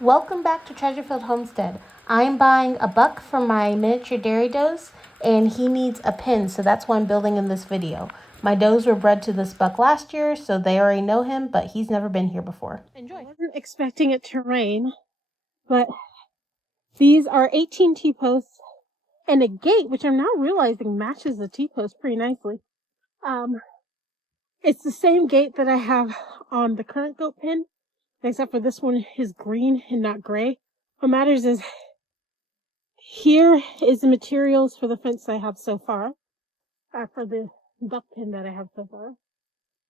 Welcome back to Treasurefield Homestead. I'm buying a buck for my miniature dairy does, and he needs a pin, so that's why I'm building in this video. My does were bred to this buck last year, so they already know him, but he's never been here before. Enjoy. I wasn't expecting it to rain, but these are 18 T-posts and a gate, which I'm now realizing matches the T-post pretty nicely. It's the same gate that I have on the current goat pin, except for this one is green and not gray. What matters is here is the materials for the fence I have so far, for the duck pen that I have so far.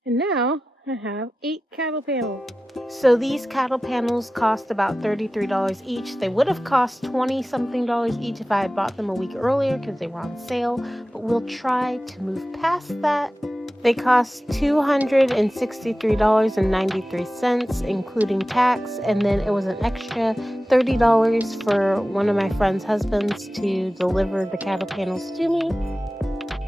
And now I have 8 cattle panels. So these cattle panels cost about $33 each. They would have cost $20-something each if I had bought them a week earlier because they were on sale, but we'll try to move past that. They cost $263.93, including tax, and then it was an extra $30 for one of my friend's husbands to deliver the cattle panels to me.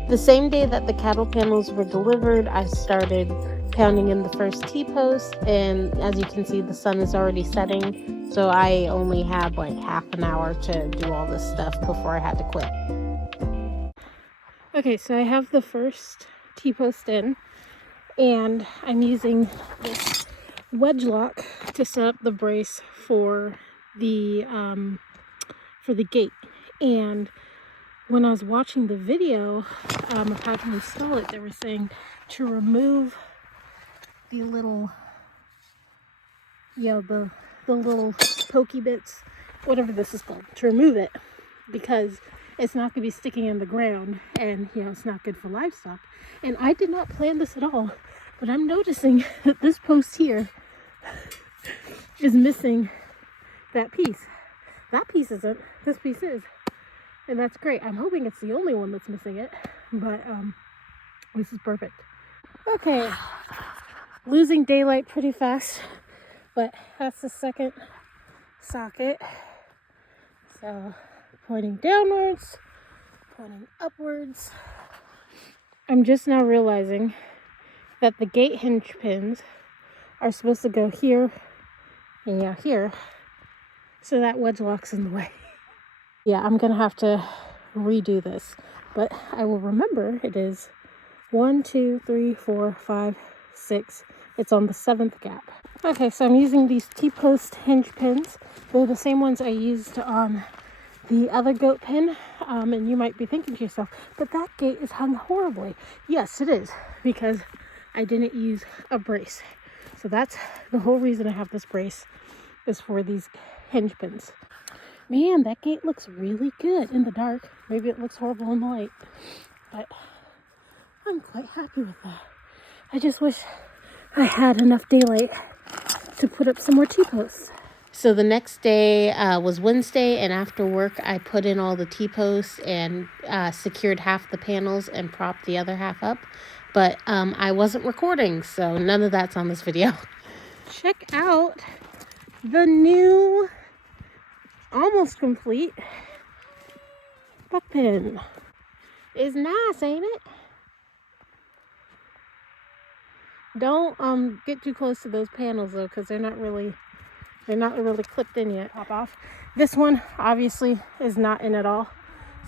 The same day that the cattle panels were delivered, I started pounding in the first T-post, and as you can see, the sun is already setting, so I only had like half an hour to do all this stuff before I had to quit. Okay, so I have the first T-post in, and I'm using this wedge lock to set up the brace for the gate. And when I was watching the video of how to install it, they were saying to remove the little, the little pokey bits, whatever this is called, to remove it, because it's not going to be sticking in the ground, and it's not good for livestock. And I did not plan this at all, but I'm noticing that this post here is missing that piece. That piece isn't, this piece is, and that's great. I'm hoping it's the only one that's missing it, but this is perfect. Okay, losing daylight pretty fast, but that's the second socket. So pointing downwards, pointing upwards. I'm just now realizing that the gate hinge pins are supposed to go here and here, so that wedge lock's in the way. Yeah, I'm gonna have to redo this, but I will remember it is 1, 2, 3, 4, 5, 6. It's on the 7th gap. Okay, so I'm using these T-post hinge pins. They're the same ones I used on the other goat pin, and you might be thinking to yourself, but that gate is hung horribly. Yes, it is, because I didn't use a brace. So that's the whole reason I have this brace, is for these hinge pins. Man, that gate looks really good in the dark. Maybe it looks horrible in the light, but I'm quite happy with that. I just wish I had enough daylight to put up some more T-posts. So the next day was Wednesday, and after work I put in all the T-posts and secured half the panels and propped the other half up. But I wasn't recording, so none of that's on this video. Check out the new, almost complete buck pin. It's nice, ain't it? Don't get too close to those panels though, because they're not really clipped in yet. Pop off. This one obviously is not in at all,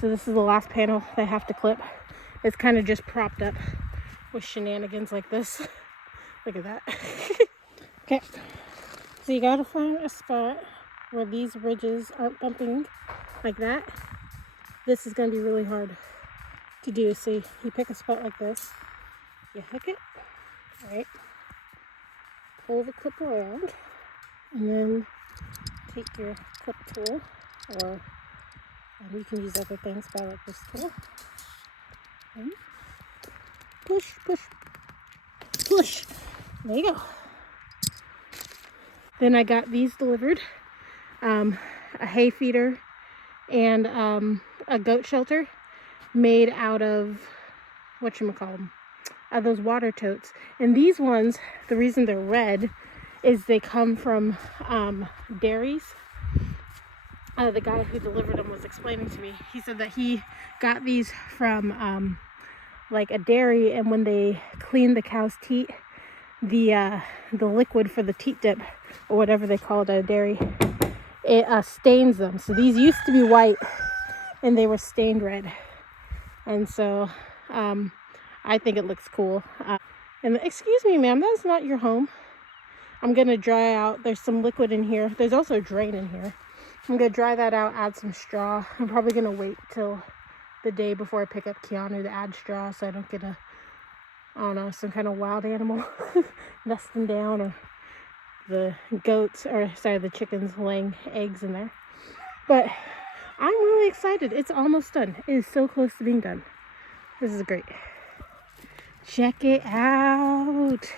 so this is the last panel they have to clip. It's kind of just propped up with shenanigans like this. Look at that. Okay, so you gotta find a spot where these ridges aren't bumping like that. This is gonna be really hard to do. So you pick a spot like this, you hook it, right, pull the clip around, and then take your clip tool, or you can use other things by like this tool, and push, push, push. There you go. Then I got these delivered, a hay feeder and a goat shelter made out of, whatchamacallem, those water totes. And these ones, the reason they're red is they come from dairies. The guy who delivered them was explaining to me. He said that he got these from like a dairy, and when they clean the cow's teat, the liquid for the teat dip, or whatever they call it at a dairy, it stains them. So these used to be white and they were stained red. And so I think it looks cool. And excuse me, ma'am, that's not your home. I'm gonna dry out. There's some liquid in here. There's also a drain in here. I'm gonna dry that out, add some straw. I'm probably gonna wait till the day before I pick up Keanu to add straw so I don't get a, I don't know, some kind of wild animal nesting down, or the goats, or sorry, the chickens laying eggs in there. But I'm really excited. It's almost done. It is so close to being done. This is great. Check it out.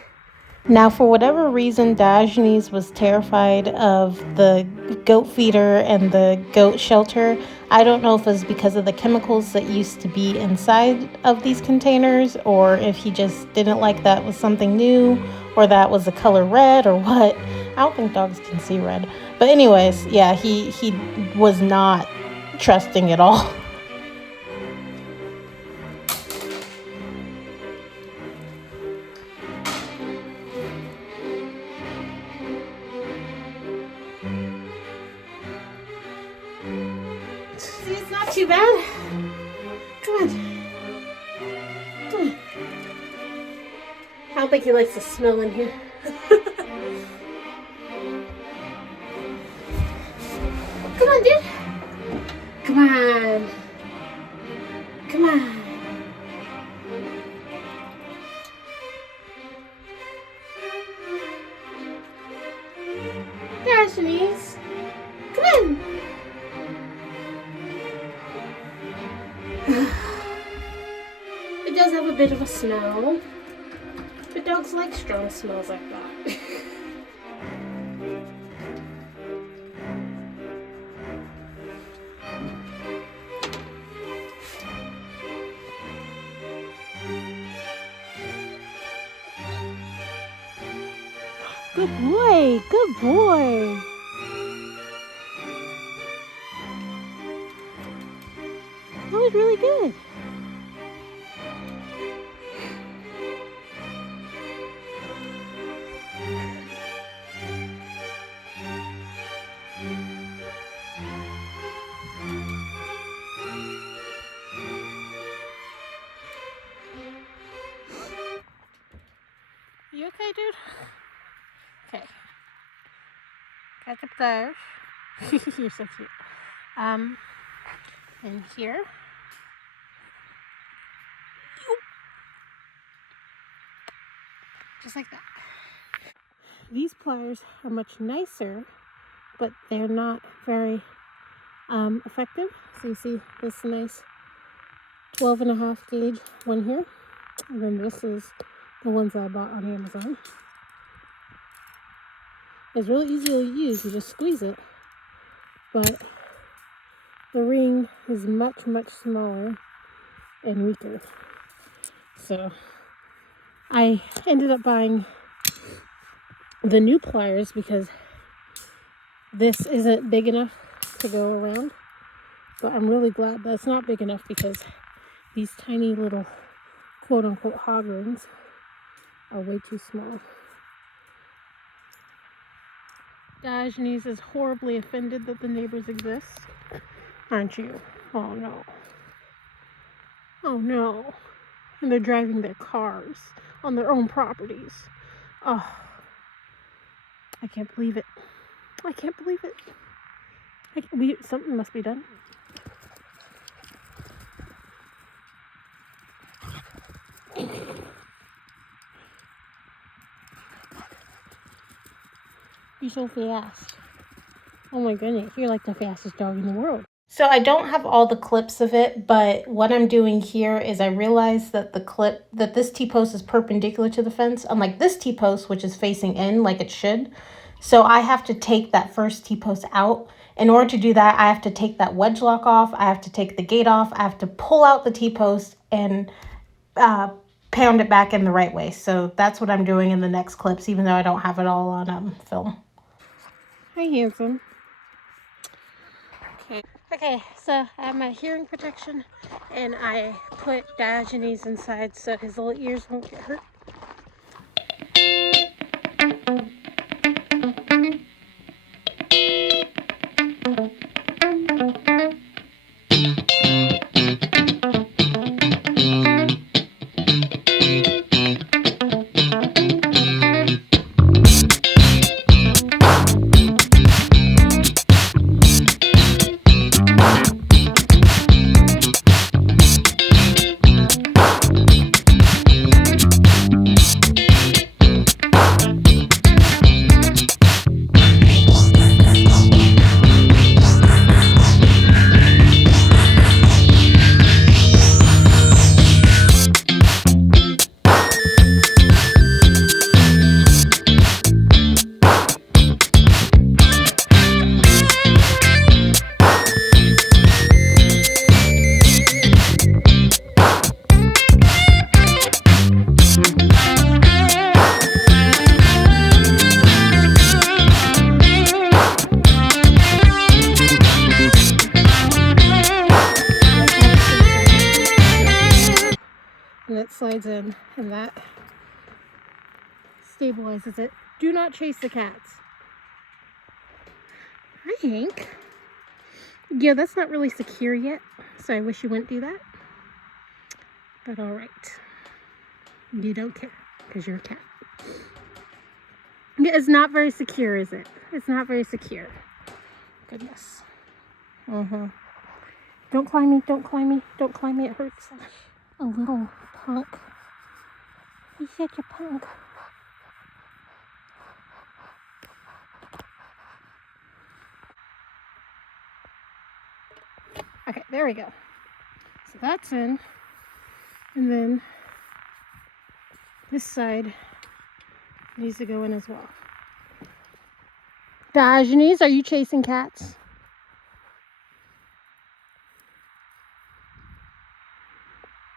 Now, for whatever reason, Diogenes was terrified of the goat feeder and the goat shelter. I don't know if it was because of the chemicals that used to be inside of these containers, or if he just didn't like that was something new, or that was the color red, or what. I don't think dogs can see red. But anyways, yeah, he was not trusting at all. See, it's not too bad. Come on. Come on. I don't think he likes the smell in here. Come on, dude. Come on. Come on. Diogenes. Come on. It does have a bit of a smell, but dogs like strong smells like that. Good boy, good boy. That was really good. You okay, dude? Okay. Catch up there. You're so cute. And here. Just like that. These pliers are much nicer, but they're not very effective. So you see this nice 12.5 gauge one here. And then this is the ones that I bought on Amazon. It's really easy to use. You just squeeze it. But the ring is much, much smaller and weaker. So I ended up buying the new pliers because this isn't big enough to go around. But I'm really glad that it's not big enough, because these tiny little quote-unquote hog rings are way too small. Diogenes is horribly offended that the neighbors exist. Aren't you? Oh no. Oh no. And they're driving their cars on their own properties. Oh. I can't believe it. I can't believe it. Something must be done. You're so fast. Oh my goodness, you're like the fastest dog in the world. So I don't have all the clips of it, but what I'm doing here is I realized that this T-post is perpendicular to the fence, unlike this T-post, which is facing in like it should. So I have to take that first T-post out. In order to do that, I have to take that wedge lock off. I have to take the gate off. I have to pull out the T-post and pound it back in the right way. So that's what I'm doing in the next clips, even though I don't have it all on film. Hi, handsome. Okay, so I have my hearing protection, and I put Diogenes inside so his little ears won't get hurt. slides in and that stabilizes it. Do not chase the cats. Hi, Hank. Yeah, that's not really secure yet, so I wish you wouldn't do that. But all right. You don't care because you're a cat. Yeah, it's not very secure, is it? It's not very secure. Goodness. Don't climb me, don't climb me, don't climb me, it hurts. A little punk. He's such a punk. Okay, there we go. So that's in. And then this side needs to go in as well. Diogenes, are you chasing cats?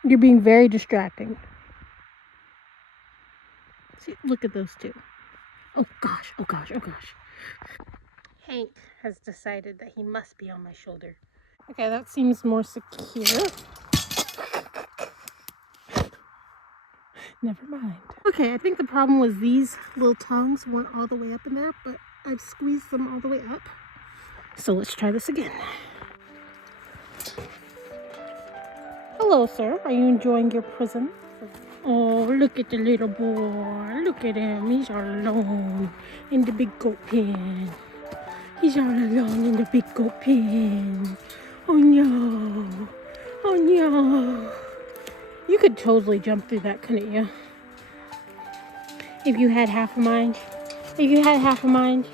You're being very distracting. See, look at those two. Oh gosh, oh gosh, oh gosh. Hank has decided that he must be on my shoulder. Okay, that seems more secure. Never mind. Okay, I think the problem was these little tongues weren't all the way up in there, but I've squeezed them all the way up. So let's try this again. Hello, sir. Are you enjoying your prison? Oh, look at the little boy. Look at him. He's all alone in the big goat pen. He's all alone in the big goat pen. Oh no. Oh no. You could totally jump through that, couldn't you? If you had half a mind. If you had half a mind.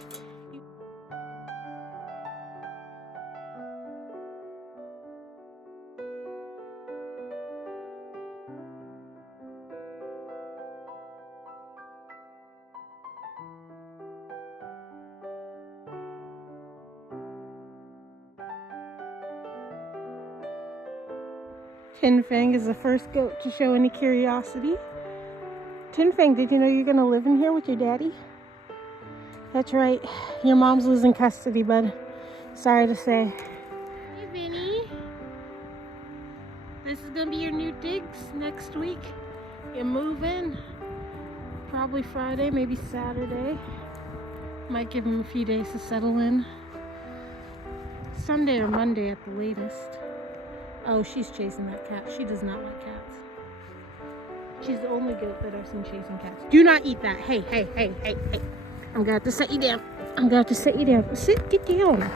Tin Fang is the first goat to show any curiosity. Tin Fang, did you know you're gonna live in here with your daddy? That's right. Your mom's losing custody, bud. Sorry to say. Hey, Vinny. This is gonna be your new digs next week. You move in. Probably Friday, maybe Saturday. Might give him a few days to settle in. Sunday or Monday at the latest. Oh, she's chasing that cat. She does not like cats. She's the only goat that I've seen chasing cats. Do not eat that. Hey, hey, hey, hey, hey. I'm gonna have to set you down. I'm gonna have to set you down. Sit, get down.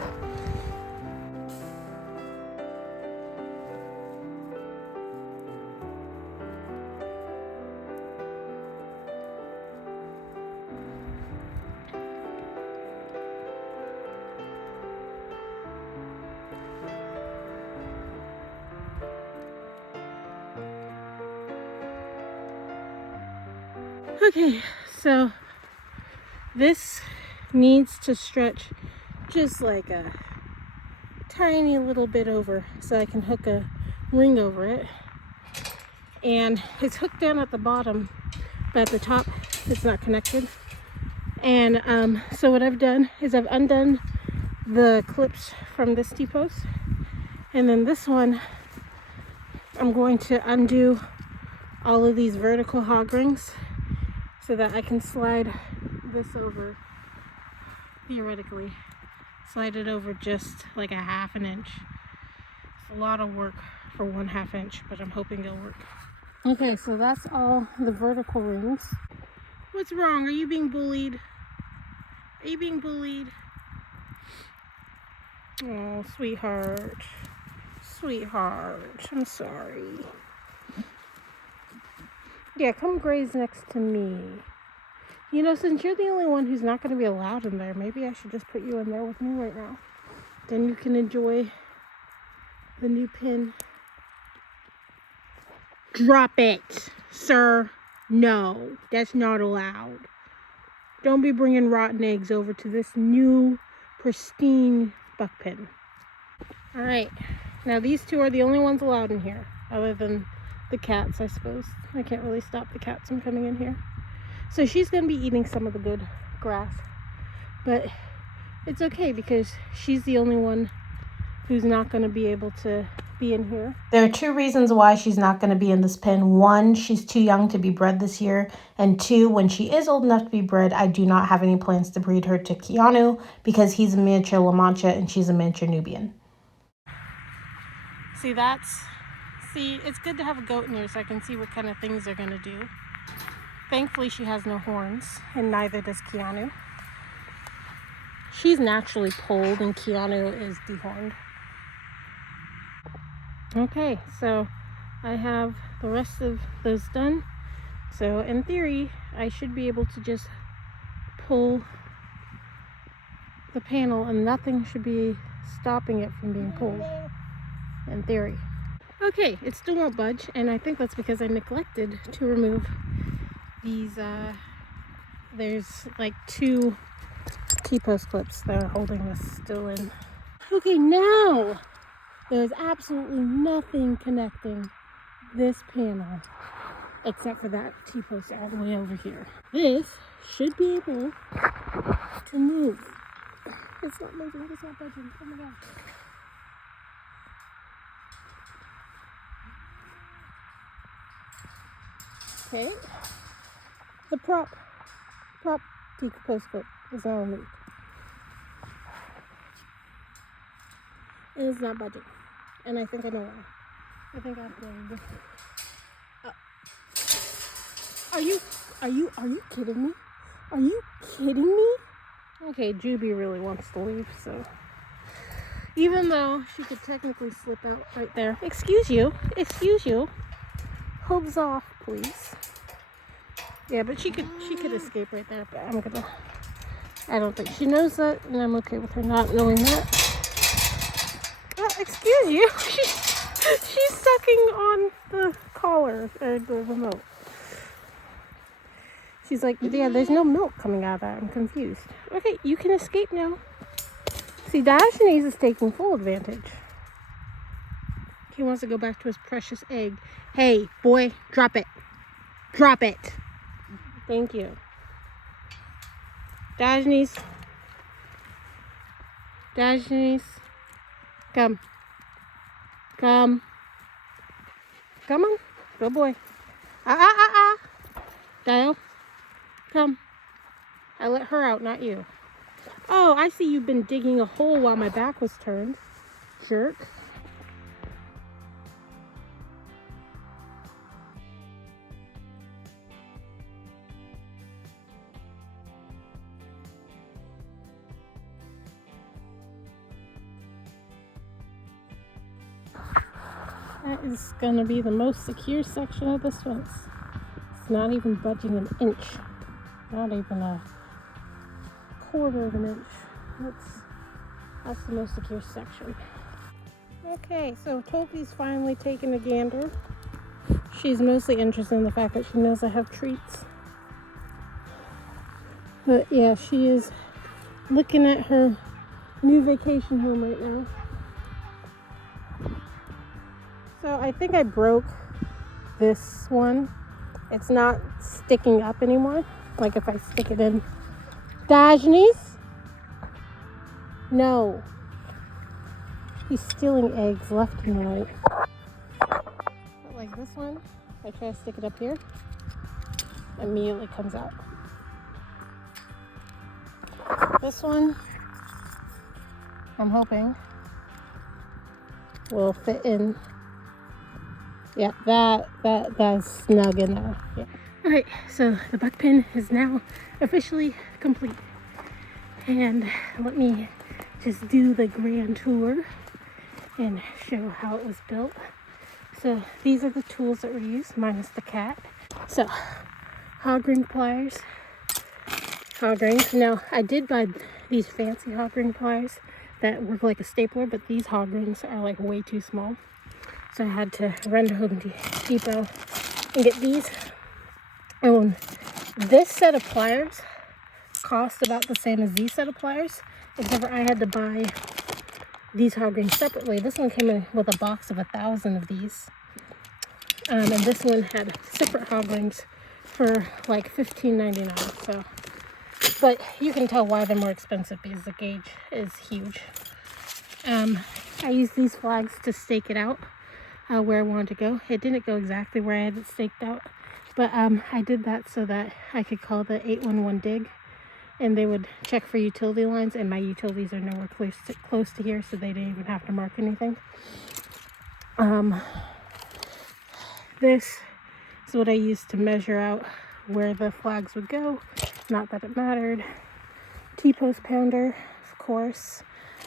Okay, so this needs to stretch just like a tiny little bit over so I can hook a ring over it. And it's hooked down at the bottom, but at the top it's not connected. And so what I've done is I've undone the clips from this T-post, and then this one I'm going to undo all of these vertical hog rings so that I can slide this over, theoretically, slide it over just like a ½ inch. It's a lot of work for 1/2 inch, but I'm hoping it'll work. Okay, so that's all the vertical rings. What's wrong? Are you being bullied? Are you being bullied? Oh, sweetheart. Sweetheart, I'm sorry. Yeah, come graze next to me. You know, since you're the only one who's not going to be allowed in there, maybe I should just put you in there with me right now. Then you can enjoy the new pen. Drop it, sir. No, that's not allowed. Don't be bringing rotten eggs over to this new, pristine buck pen. All right, now these two are the only ones allowed in here, other than the cats, I suppose. I can't really stop the cats from coming in here. So she's going to be eating some of the good grass. But it's okay because she's the only one who's not going to be able to be in here. There are two reasons why she's not going to be in this pen. One, she's too young to be bred this year. And two, when she is old enough to be bred, I do not have any plans to breed her to Keanu because he's a miniature La Mancha and she's a miniature Nubian. See, it's good to have a goat in here so I can see what kind of things they're going to do. Thankfully, she has no horns, and neither does Keanu. She's naturally polled, and Keanu is dehorned. Okay, so I have the rest of those done. So in theory, I should be able to just pull the panel and nothing should be stopping it from being pulled, in theory. Okay, it still won't budge, and I think that's because I neglected to remove these, there's like 2 T-post clips that are holding this still in. Okay, now there's absolutely nothing connecting this panel except for that T-post all the way over here. This should be able to move. It's not moving, it's not budging. Oh my god. Okay. The prop T-post clip is now removed. And it's not budging. And I think I know why. I think I've learned. Are you kidding me? Are you kidding me? Okay, Juby really wants to leave, so. Even though she could technically slip out right there. Excuse you. Hooves off, please. Yeah, but she could escape right there, but I don't think she knows that, and I'm okay with her not knowing that. Oh, excuse you. She's sucking on the collar, or the remote. She's like, yeah, there's no milk coming out of that. I'm confused. Okay, you can escape now. See, Diogenes is taking full advantage. He wants to go back to his precious egg. Hey, boy, drop it. Drop it. Thank you. Diogenes. Come. Come on. Good boy. Dio. Come. I let her out, not you. Oh, I see you've been digging a hole while my back was turned. Jerk. That is going to be the most secure section of this fence. It's not even budging an inch. Not even a quarter of an inch. That's the most secure section. Okay, so Toki's finally taken a gander. She's mostly interested in the fact that she knows I have treats. But yeah, she is looking at her new vacation home right now. So I think I broke this one. It's not sticking up anymore. Like if I stick it in. Diogenes? No. He's stealing eggs left and right. But like this one, I try to stick it up here. Immediately comes out. This one, I'm hoping, will fit in. Yeah, that's snug in there. Yeah. Alright, so the buck pen is now officially complete. And let me just do the grand tour and show how it was built. So these are the tools that were used, minus the cat. So, hog ring pliers. Hog rings. Now, I did buy these fancy hog ring pliers that work like a stapler, but these hog rings are like way too small. So I had to run to Home Depot and get these. And this set of pliers cost about the same as these set of pliers, except for I had to buy these hog rings separately. This one came in with a box of 1,000 of these. And this one had separate hog rings for like $15.99. So, but you can tell why they're more expensive because the gauge is huge. I used these flags to stake it out where I wanted to go. It didn't go exactly where I had it staked out, but I did that so that I could call the 811 dig and they would check for utility lines, and my utilities are nowhere close to here, so they didn't even have to mark anything. This is what I used to measure out where the flags would go. Not that it mattered. T-post pounder, of course.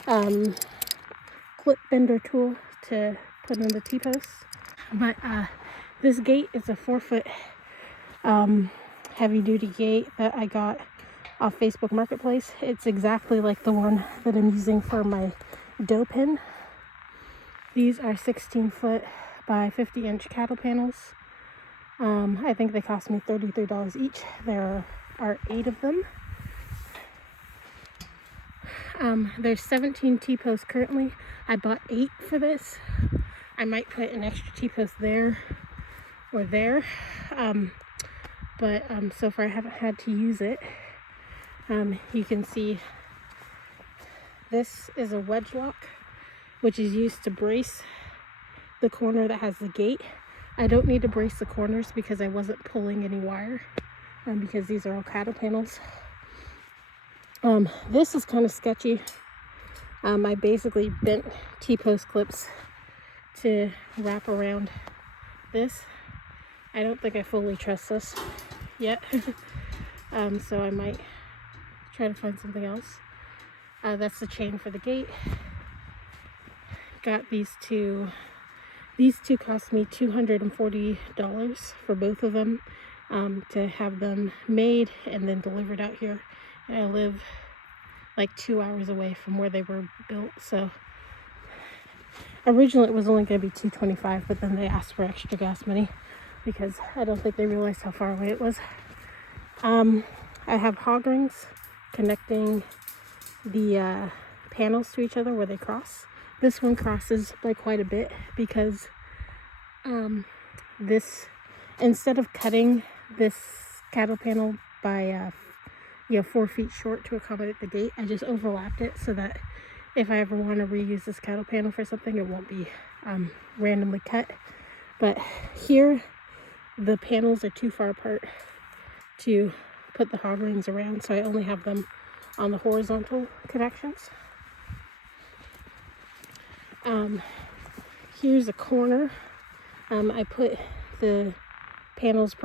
Clip bender tool to put in the T-posts. But this gate is a 4-foot heavy duty gate that I got off Facebook Marketplace. It's exactly like the one that I'm using for my dough pen. These are 16-foot by 50-inch cattle panels. I think they cost me $33 each. There are 8 of them. There's 17 T-posts currently. I bought 8 for this. I might put an extra T-post there or there. But so far I haven't had to use it. You can see this is a wedge lock, which is used to brace the corner that has the gate. I don't need to brace the corners because I wasn't pulling any wire, because these are all cattle panels. This is kind of sketchy. I basically bent T-post clips to wrap around this. I don't think I fully trust this yet. So I might try to find something else. That's the chain for the gate. Got these two. These two cost me $240 for both of them, to have them made and then delivered out here. And I live like 2 hours away from where they were built, so originally it was only going to be $225, but then they asked for extra gas money because I don't think they realized how far away it was. I have hog rings connecting the panels to each other where they cross. This one crosses by quite a bit because this, instead of cutting this cattle panel by 4 feet short to accommodate the gate, I just overlapped it so that if I ever want to reuse this cattle panel for something, it won't be randomly cut. But here the panels are too far apart to put the hog rings around, so I only have them on the horizontal connections. Here's a corner. I put the panels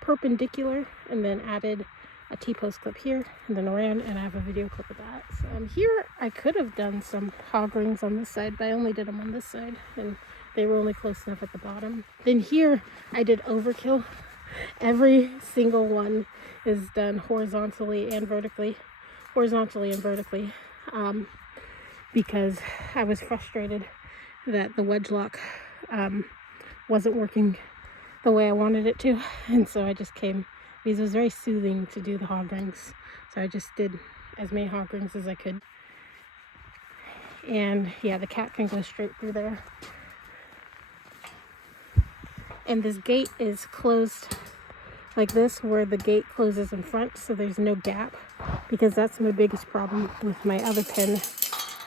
perpendicular and then added a T-post clip here and then around, and I have a video clip of that. So here I could have done some hog rings on this side, but I only did them on this side and they were only close enough at the bottom. Then here I did overkill. Every single one is done horizontally and vertically, because I was frustrated that the wedge lock wasn't working the way I wanted it to, and so I just came, because it was very soothing to do the hog rings, so I just did as many hog rings as I could. And yeah, the cat can go straight through there. And this gate is closed like this, where the gate closes in front, so there's no gap, because that's my biggest problem with my other pen,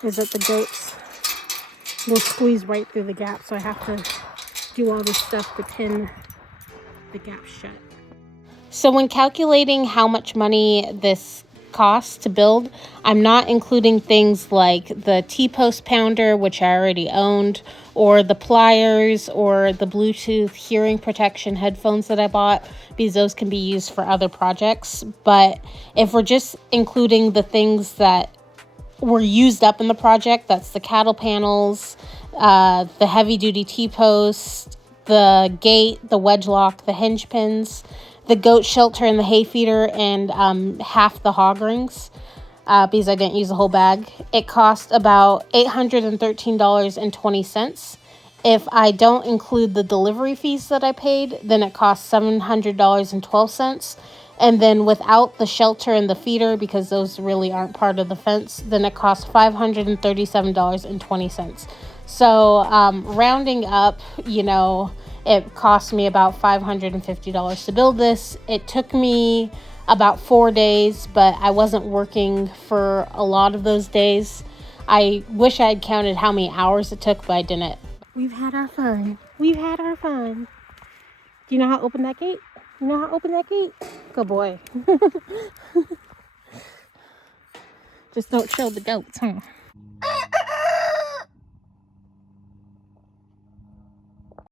is that the goats will squeeze right through the gap, so I have to do all this stuff to pin the gap shut. So when calculating how much money this costs to build, I'm not including things like the T-post pounder, which I already owned, or the pliers, or the Bluetooth hearing protection headphones that I bought, because those can be used for other projects. But if we're just including the things that were used up in the project, that's the cattle panels, the heavy duty T-post, the gate, the wedge lock, the hinge pins, the goat shelter and the hay feeder, and half the hog rings, because I didn't use the whole bag. It cost about $813.20. If I don't include the delivery fees that I paid, then it costs $700.12. And then without the shelter and the feeder, because those really aren't part of the fence, then it costs $537.20. So rounding up, it cost me about $550 to build this. It took me about 4 days, but I wasn't working for a lot of those days. I wish I had counted how many hours it took, but I didn't. We've had our fun. We've had our fun. Do you know how to open that gate? You know how to open that gate? Good boy. Just don't show the goats, huh?